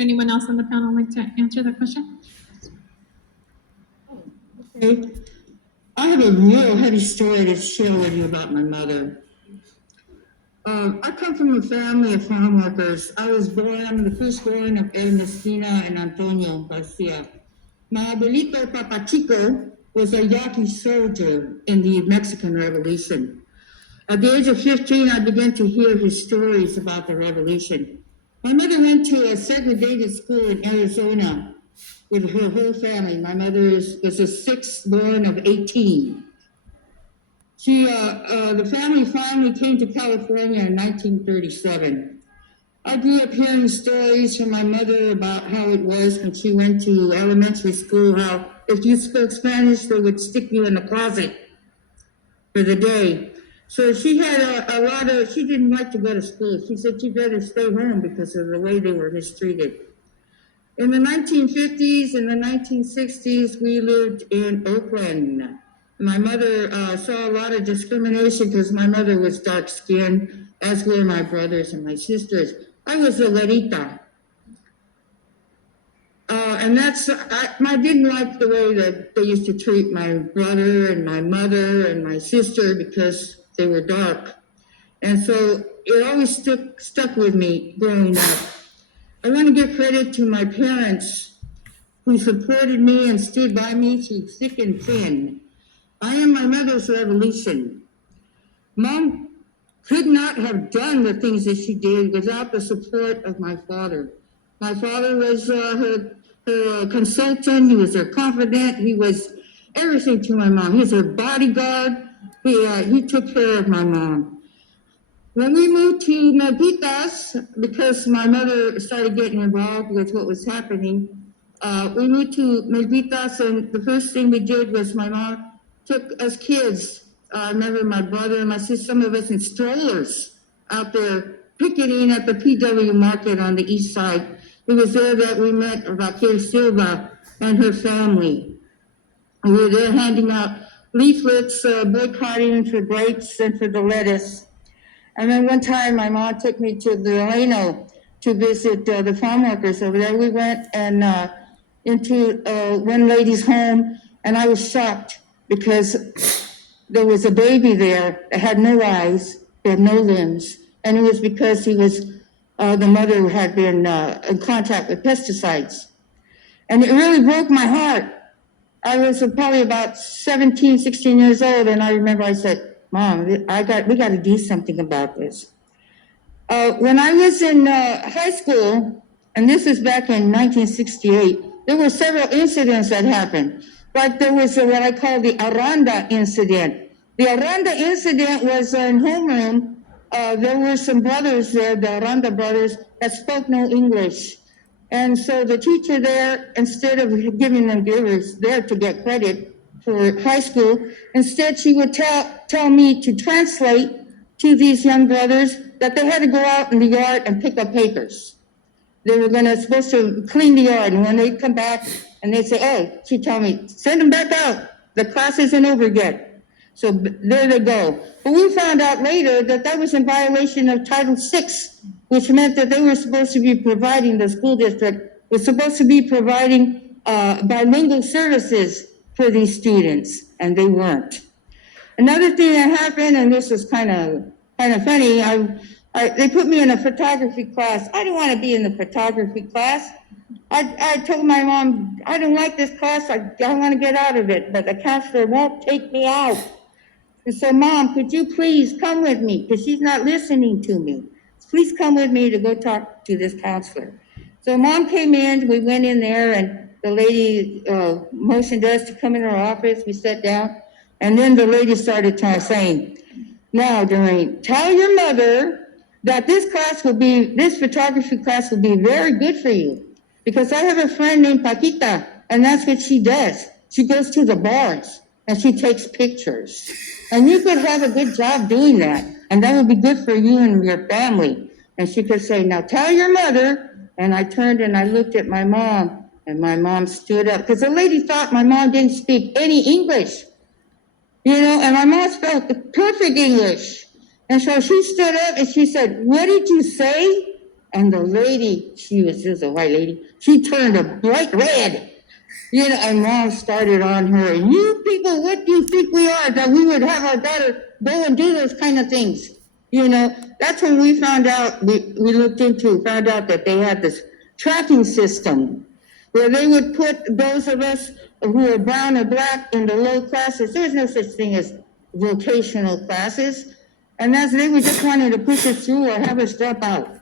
Anyone else on the panel like to answer that question? Okay. I have a real heavy story to share with you about my mother. I come from a family of farm workers. I'm the firstborn of Ernestina and Antonio Garcia. My abuelito Papa Chico was a Yaqui soldier in the Mexican Revolution. At the age of 15, I began to hear his stories about the revolution. My mother went to a segregated school in Arizona with her whole family. My mother was the sixth born of 18. The family finally came to California in 1937. I grew up hearing stories from my mother about how it was when she went to elementary school, how if you spoke Spanish, they would stick you in the closet for the day. So she had she didn't like to go to school. She said she'd rather stay home because of the way they were mistreated. In the 1950s and the 1960s, we lived in Oakland. My mother saw a lot of discrimination because my mother was dark-skinned, as were my brothers and my sisters. I was a güerita. I didn't like the way that they used to treat my brother and my mother and my sister because they were dark. And so it always stuck with me growing up. I want to give credit to my parents who supported me and stood by me through thick and thin. I am my mother's revolution. Mom could not have done the things that she did without the support of my father. My father was her consultant, he was her confidant, he was everything to my mom. He was her bodyguard, he took care of my mom. When we moved to Fiestas, because my mother started getting involved with what was happening, we moved to Fiestas, and the first thing we did was my mom took us kids. I remember my brother and my sister, some of us in strollers out there picketing at the PW market on the east side. It was there that we met Raquel Silva and her family. We were there handing out leaflets, boycotting for grapes and for the lettuce. And then one time my mom took me to the Reno to visit the farm workers over there. We went and into one lady's home, and I was shocked because there was a baby there that had no eyes, had no limbs, and it was because the mother had been in contact with pesticides. And it really broke my heart. I was probably about 17, 16 years old, and I remember I said, Mom, we got to do something about this. When I was in high school, and this is back in 1968, there were several incidents that happened. Like there was what I call the Aranda incident. The Aranda incident was in homeroom. There were some brothers there, the Aranda brothers, that spoke no English. And so the teacher there, instead of giving them givers there to get credit for high school, instead she would tell me to translate to these young brothers that they had to go out in the yard and pick up papers. They were supposed to clean the yard, and when they come back and they say, oh, she'd tell me, send them back out. The class isn't over yet. So there they go. But we found out later that that was in violation of Title VI, which meant that they were supposed to be providing, the school district was supposed to be providing bilingual services for these students, and they weren't. Another thing that happened, and this was kind of funny, they put me in a photography class. I didn't want to be in the photography class. I told my mom, I don't like this class, I want to get out of it, but the counselor won't take me out. And so, Mom, could you please come with me? Because she's not listening to me. Please come with me to go talk to this counselor. So Mom came in, we went in there, and the lady motioned us to come in her office. We sat down, and then the lady started saying, now, Doreen, tell your mother that this photography class will be very good for you. Because I have a friend named Paquita, and that's what she does. She goes to the bars, and she takes pictures. And you could have a good job doing that, and that would be good for you and your family. And she could say, now tell your mother. And I turned and I looked at my mom, and my mom stood up. Because the lady thought my mom didn't speak any English. And my mom spoke perfect English. And so she stood up and she said, what did you say? And the lady, she was just a white lady, she turned a bright red. You know, and Mom started on her, you people, what do you think we are, that we would have our daughter go and do those kind of things? You know, that's when we found out, we looked into, found out that they had this tracking system where they would put those of us who are brown or black in the low classes. There's no such thing as vocational classes. And that's, they were just wanting to push us through or have us drop out.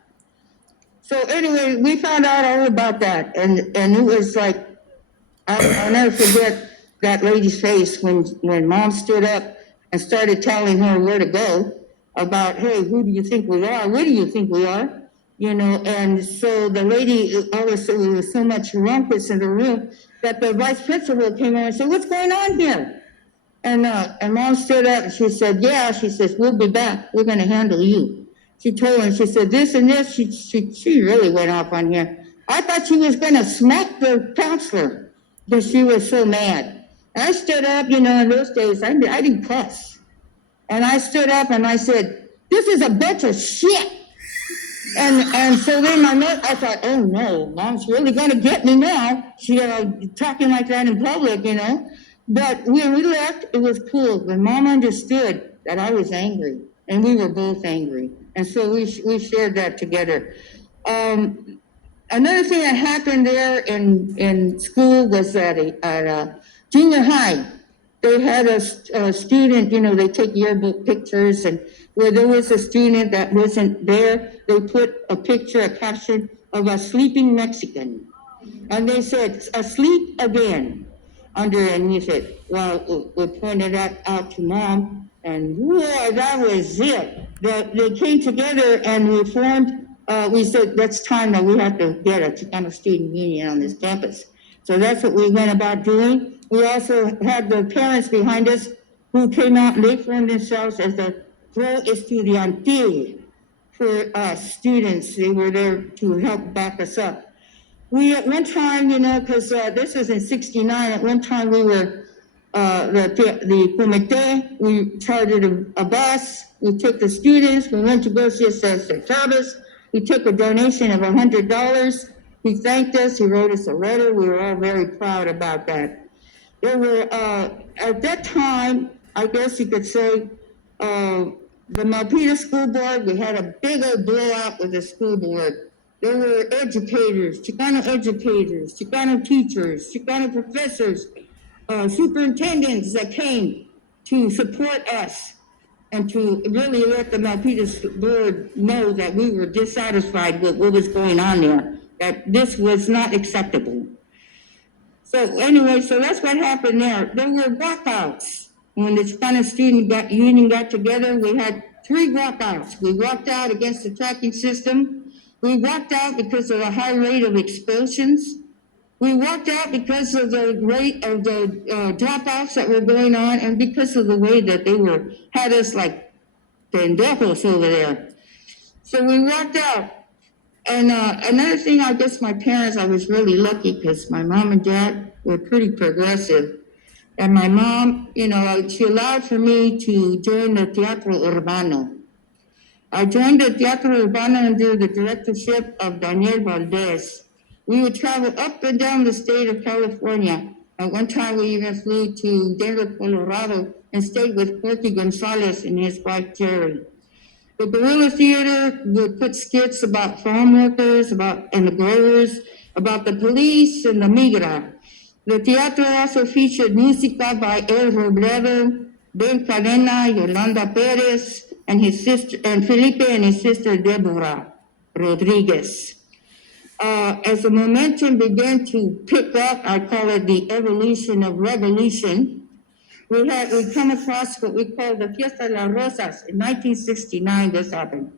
So anyway, we found out all about that. And it was like, I'll never forget that lady's face when Mom stood up and started telling her where to go about, hey, who do you think we are? Where do you think we are? You know, and so the lady, always said there was so much rumpus in the room that the vice principal came over and said, what's going on here? And Mom stood up and she said, yeah, she says, we'll be back. We're going to handle you. She told her, she said, this and this. She really went off on here. I thought she was going to smack the counselor because she was so mad. I stood up, you know, in those days, I didn't cuss. And I stood up and I said, this is a bunch of shit. And so then I thought, oh no, Mom's really going to get me now. She talking like that in public, you know. But when we left, it was cool. When Mom understood that I was angry, and we were both angry. And so we shared that together. Another thing that happened there in school was at junior high. They had a student, you know, they take yearbook pictures, and where there was a student that wasn't there, they put a picture, a caption of a sleeping Mexican. And they said, asleep again, under, and he said, well, we pointed that out to Mom, and yeah, that was it. They came together and we formed, we said, that's time that we have to get a Chicano student union on this campus. So that's what we went about doing. We also had the parents behind us who came out and they formed themselves as the Pro Estudiantil for students. They were there to help back us up. We, at one time, you know, because this was in '69, at one time we were, the Comité, we chartered a bus, we took the students, we went to Garcia Chavez, we took a donation of $100. He thanked us, he wrote us a letter, we were all very proud about that. There were, at that time, I guess you could say, the Milpitas School Board, we had a big old blowout with the school board. There were educators, Chicano teachers, Chicano professors, superintendents that came to support us and to really let the Milpitas board know that we were dissatisfied with what was going on there, that this was not acceptable. So anyway, so that's what happened there. There were walkouts. When the Chicano student union got together, we had 3 walkouts. We walked out against the tracking system. We walked out because of the high rate of expulsions. We walked out because of the rate of the dropouts that were going on, and because of the way that they had us like pendejos over there. So we walked out. And another thing, I guess my parents, I was really lucky because my mom and dad were pretty progressive. And my mom, you know, she allowed for me to join the Teatro Urbano. I joined the Teatro Urbano under the directorship of Daniel Valdez. We would travel up and down the state of California. At one time, we even flew to Denver, Colorado, and stayed with Porky Gonzalez and his wife, Jerry. The Guerrilla Theater would put skits about farm workers, and the growers, about the police and the migra. The teatro also featured música by El Robledo, Ben Cadena, Yolanda Perez, and his sister, and Felipe and his sister Deborah Rodriguez. As the momentum began to pick up, I call it the evolution of revolution, we come across what we call the Fiesta de las Rosas. In 1969, this happened.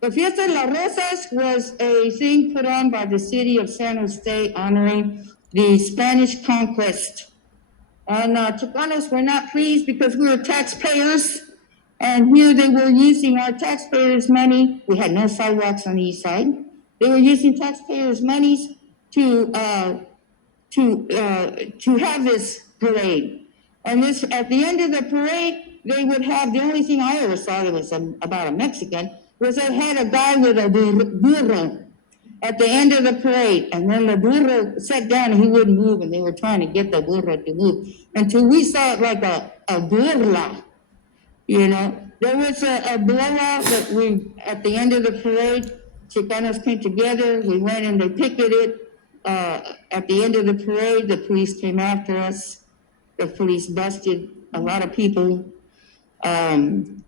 The Fiesta de las Rosas was a thing put on by the city of San Jose honoring the Spanish conquest. And Chicanos were not pleased because we were taxpayers, and here they were using our taxpayers' money. We had no sidewalks on the east side. They were using taxpayers' monies to have this parade. And at the end of the parade, they would have, the only thing I ever saw that was about a Mexican was they had a guy with a burro at the end of the parade, and then the burro sat down and he wouldn't move, and they were trying to get the burro to move until we saw it like a burla, you know. There was a blowout that we, at the end of the parade, Chicanos came together, we went and they picketed. At the end of the parade, the police came after us. The police busted a lot of people. And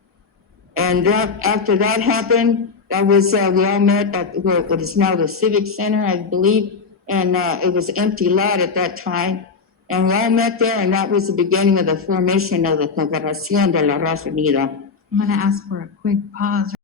that, after that happened, that was, we all met at what is now the Civic Center, I believe. And it was an empty lot at that time. And we all met there, and that was the beginning of the formation of the Congregación de la Raza Unida. I'm gonna ask for a quick pause